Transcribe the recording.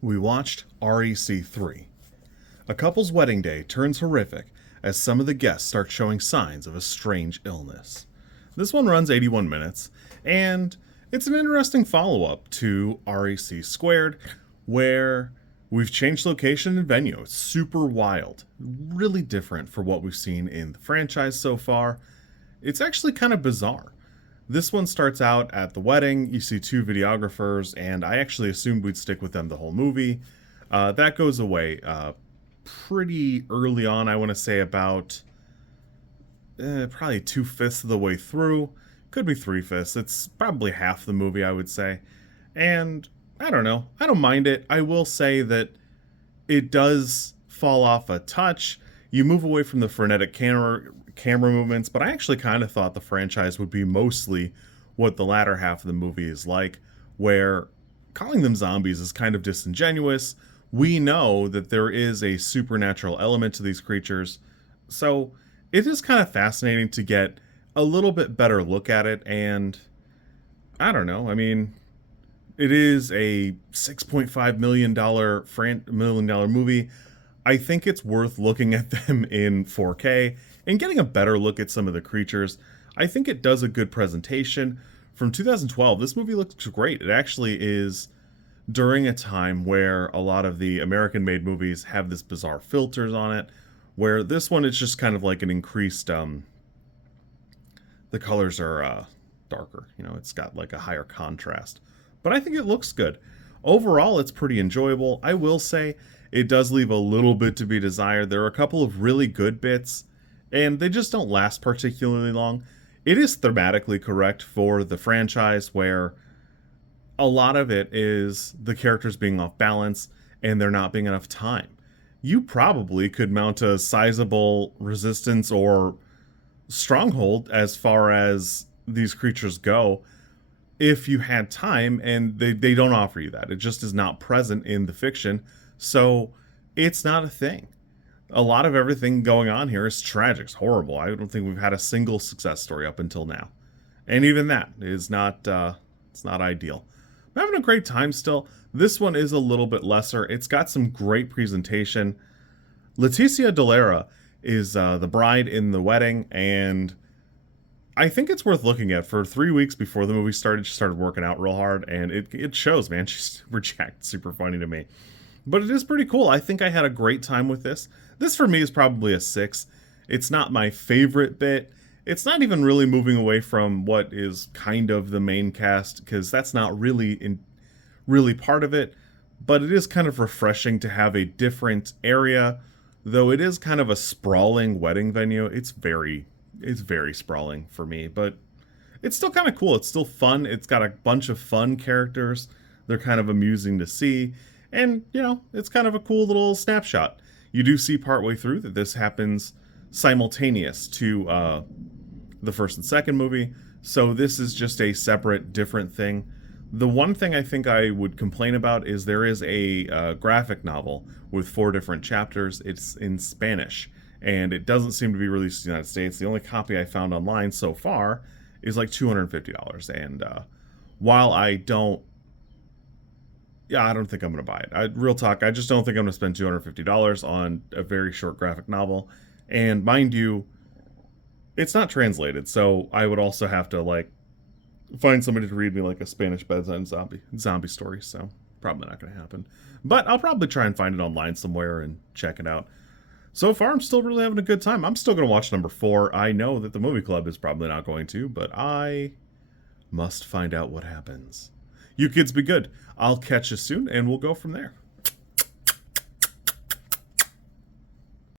We watched REC 3. A couple's wedding day turns horrific as some of the guests start showing signs of a strange illness. This one runs 81 minutes, and it's an interesting follow-up to REC Squared, where we've changed location and venue. It's super wild, really different for what we've seen in the franchise so far. It's actually kind of bizarre. This one starts out at the wedding. You see two videographers, and I actually assumed we'd stick with them the whole movie. That goes away pretty early on. I want to say about probably 2/5 of the way through. Could be 3/5. It's probably half the movie, I would say. And I don't know. I don't mind it. I will say that it does fall off a touch. You move away from the frenetic camera movements, but I actually kind of thought the franchise would be mostly what the latter half of the movie is like, where calling them zombies is kind of disingenuous. We know that there is a supernatural element to these creatures, so it is kind of fascinating to get a little bit better look at it. And I don't know, I mean, it is a $6.5 million movie. I think it's worth looking at them in 4K and getting a better look at some of the creatures. I think it does a good presentation. From 2012, this movie looks great. It actually is during a time where a lot of the American-made movies have this bizarre filters on it, where this one is just kind of like an increased, the colors are darker. You know, it's got like a higher contrast. But I think it looks good. Overall, it's pretty enjoyable. I will say it does leave a little bit to be desired. There are a couple of really good bits, and they just don't last particularly long. It is thematically correct for the franchise, where a lot of it is the characters being off balance and there not being enough time. You probably could mount a sizable resistance or stronghold as far as these creatures go if you had time, and they don't offer you that. It just is not present in the fiction, so it's not a thing. A lot of everything going on here is tragic. It's horrible. I don't think we've had a single success story up until now. And even that is not, it's not ideal. I'm having a great time still. This one is a little bit lesser. It's got some great presentation. Leticia Dolera is the bride in the wedding, and I think it's worth looking at. For 3 weeks before the movie started, she started working out real hard, and it shows, man. She's super jacked, super funny to me. But it is pretty cool. I think I had a great time with this. This for me is probably a 6. It's not my favorite bit. It's not even really moving away from what is kind of the main cast, because that's not really part of it. But it is kind of refreshing to have a different area, though it is kind of a sprawling wedding venue. It's very sprawling for me, but it's still kind of cool. It's still fun. It's got a bunch of fun characters. They're kind of amusing to see. And, you know, it's kind of a cool little snapshot. You do see partway through that this happens simultaneous to the first and second movie. So this is just a separate, different thing. The one thing I think I would complain about is there is a graphic novel with 4 different chapters. It's in Spanish, and it doesn't seem to be released in the United States. The only copy I found online so far is like $250. And while I don't think I'm going to buy it. Real talk, I just don't think I'm going to spend $250 on a very short graphic novel. And mind you, it's not translated, so I would also have to, like, find somebody to read me, like, a Spanish bedtime zombie story, so probably not going to happen. But I'll probably try and find it online somewhere and check it out. So far, I'm still really having a good time. I'm still going to watch number 4. I know that the movie club is probably not going to, but I must find out what happens. You kids be good. I'll catch you soon, and we'll go from there.